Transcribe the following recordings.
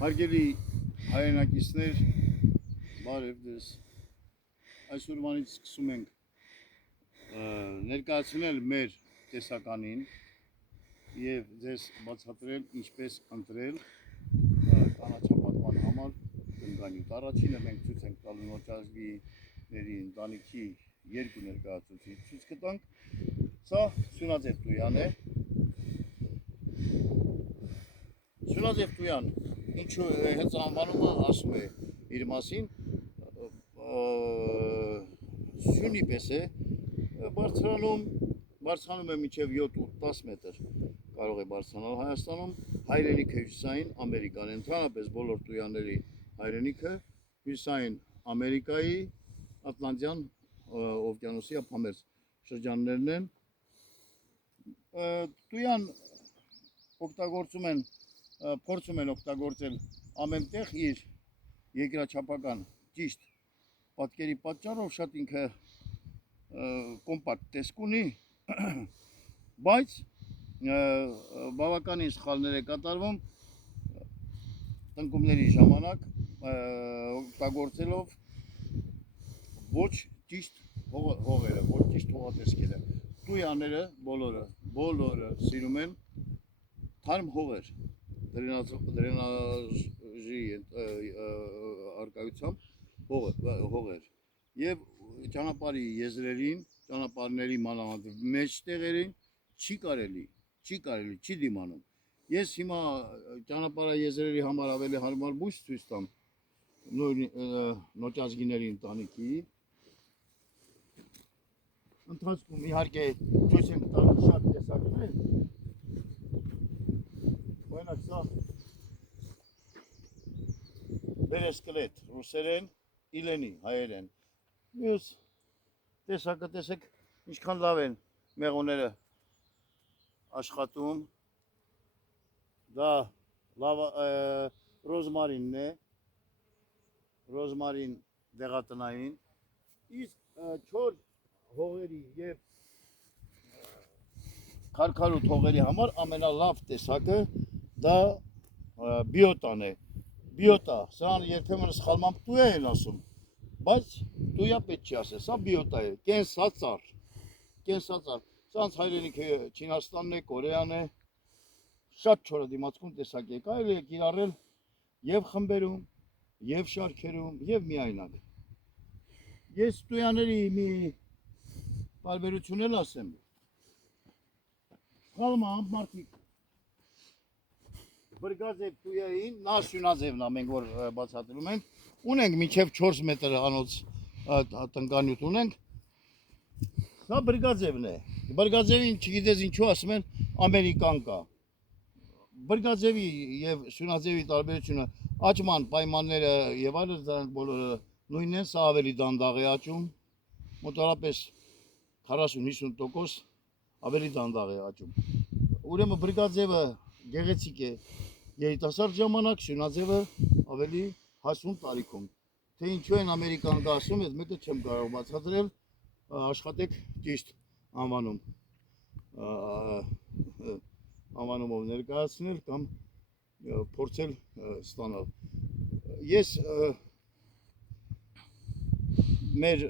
Հարգելի հայրենակիցներ, բարև ձեզ։ Այսօրվանից սկսում ենք ներկայացնել մեր տեսականին եւ ձեզ բացատրել ինչպես ընտրել կանաչապատման համար տնկանյութ։ Առաջինը մենք ցույց ենք տալու նոճազգիների ընտանիքի երկու ներկայացուցիչ ցույց կտանք։ Սա Սյունաձև Տույան է։ Սյունաձև Տույան ինչու հենց անվանումը ասում է իր մասին, սյունի պես է, բարձրանում է մինչև 7-10 մետր կարող է բարձրանալ Հայաստանում, հայրենիքը հյուսիսային Ամերիկան, ընդհանրապես բոլոր Տույանների հայրենիքը հյուսիսային Ամերիկայի Ատլանտյան օվկիանոսի ափամերձ շրջաններն են։ Տույան փորձում են օգտագործել ամենտեղ իր երկրաչափական ճիշտ պատկերի պատճառով, շատ ինքը կոմպակտ տեսք ունի, բայց բավականին սխալներ է կատարվում տնկումների ժամանակ օգտագործելով ոչ ճիշտ հողերը, ոչ ճիշտ հողատեսքերը։ Տույաները բոլորը սիրում են թարմ հողեր, դրենաժի արկայությամբ հողեր եւ ճանապարհի եզրերին, ճանապարհների մանավանդ մեջտեղերին չի կարելի դիմանում։ Ես հիմա ճանապարհայեզրերի համար ավելի հարմար բույս ցույց տամ նոճազգիների ընտանիքի ընթացքում իհարկե ցույց ենք տալու շատ տեսակներ, օրինակ սա բերեսկլետ ռուսերեն, իլենի հայերեն, մյուս տեսակը տեսեք ինչքան լավ են մեղուները աշխատում, դա ռոզմարինն է, ռոզմարին դեղատնային, իսկ չոր հողերի եւ քարքարոտ հողերի համար ամենալավ տեսակը դա բիոտան է։ Բիոտա, սրան երբեմն սխալմամբ տույա են ասում, բայց տույա պետք չի ասել, սա բիոտա է, կենսածառ։ Սրանց հայրենիքը Չինաստանն է, Կորեան է, շատ չորը դիմացկուն տեսակ է, կարելի է կիրառել եւ խմբերում, եւ շարքերում, եւ միայնակ։ Ես տույաների մի տարբերություն էլ ասեմ։ Սխալմամբ մարդիկ Բրգաձև Տույային, նա Սյունաձևն է, մենք որ բացատրում ենք, ունենք մինչև 4 մետր անոց տնկանյութ ունենք։ Սա Բրգաձևն է։ Բրգաձևին չգիտես ինչու ասում են ամերիկան կա։ Բրգաձևի եւ Սյունաձևի տարբերությունը աճման պայմանները եւ այլն դրանք բոլորը նույնն են, սա ավելի դանդաղ է աճում, մոտավորապես 40-50% ավելի դանդաղ է աճում։ Ուրեմն Բրգաձևը գեղեցիկ է երիտասարդ ժամանակ, Սյունաձևը ավելի հասուն տարիքում։ Թե ինչու են ամերիկան դա ասում, այդ մեկը չեմ կարող բացատրել, աշխատեք ճիշտ անվանումով ներկայացնել կամ փորձել ստանալ։ Ես մեր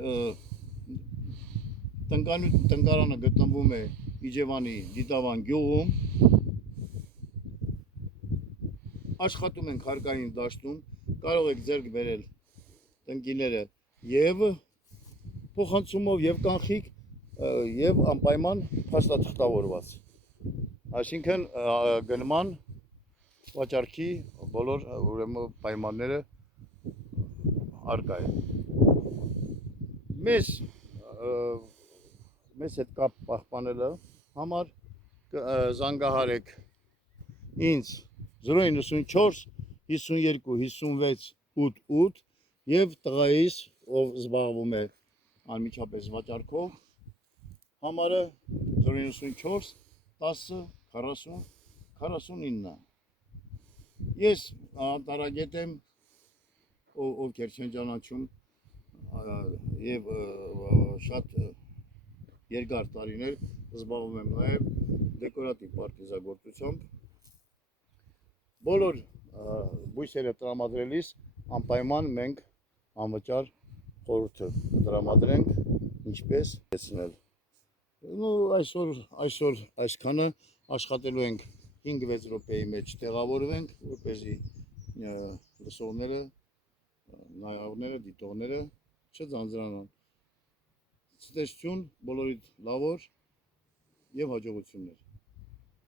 տնկարանը գտնվում է Իջևանի Դիտավան գյուղում, աշխատում ենք հարկային դաշտում, կարող եք ձեռք բերել տնկիները եւ փոխանցումով եւ կանխիկ եւ անպայման փաստաթղթավորված, այսինքն գնման վաճառքի բոլոր ուրեմն պայմանները արկա են։ Մեզ հետ կապ պահպանելու համար զանգահարեք ինձ 094 52 56 88 եւ տղայիս, ով զբաղվում է անմիջապես վաճառքով, համարը 094 10 40 49։ Ես անտարագետ եմ, ովքեր չեն ճանաչում եւ շատ երկար տարիներ զբաղվում եմ նաեւ դեկորատիվ պարտեզագործությամբ։ Բոլոր բույսերը տրամադրելիս անպայման մենք անվճար խորհուրդ տրամադրենք ինչպես տեսնել։ Ну այսօր այսքանը աշխատելու ենք 5-6 րոպեի մեջ տեղավորվենք, որպեսզի լսողները, նայողները, դիտողները չձանձրանան։ Ցտեսություն, բոլորիդ լավ օր եւ հաջողություններ։